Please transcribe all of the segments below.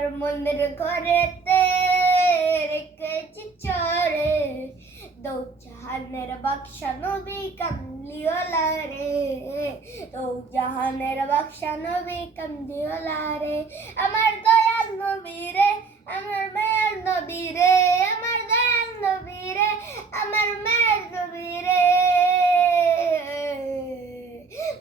আমার মনের ঘরেতে রেখেছি চরে দো জাহানের বাদশা নবী কামলিওয়ালা রে, দো জাহানের বাদশা নবী কামলিওয়ালা রে। আমার দয়াল নবী রে, আমার মায়ার নবী রে, আমার দয়াল নবী রে, আমার মায়ার নবী রে।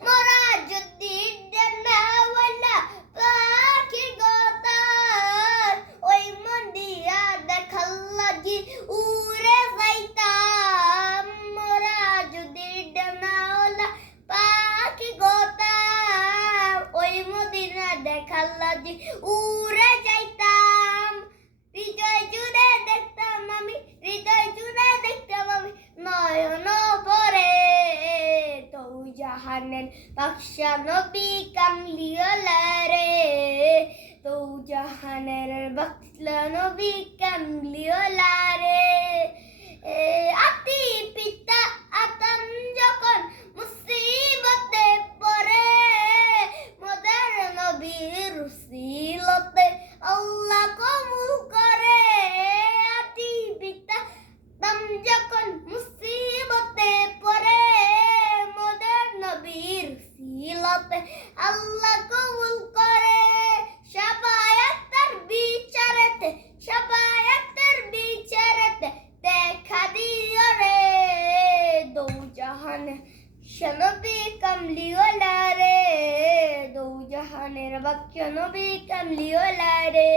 মোরা যদি ডানাওয়ালা পাখি গোতার, ওই মন দিয়া দেখার লাগি উড়ে যাইতাম। মোরা যদি ডানাওয়ালা পাখি গোতাম, ওই মদিনা দেখার লাগি উড়ে যাইতাম। হৃদয় জুড়ে দেখতাম আমি, হৃদয় জুড়ে দেখতাম আমি নয়ন ভরে দো জাহানের বাদশা নবী কামলিওয়ালা রে, দো জাহানের বাদশা নবী কামলিওয়ালা রে। আতি পিতা আতম যখন মুসিবতে পড়ে, মোদের নবীর উসিলতে আল্লাহ কবুল করে। আতি পিতা আতম যখন মুসিবতে পড়ে, মোদের নবীর উসিলতে আল্লাহ কবুল করে। শাফায়াতের বিচারেতে, শাফায়াতের বিচারেতে দেখা দিও রে দো জাহানের নবী কামলিওয়ালা রে, দো জাহানের বাদশা নবী কামলিওয়ালা রে।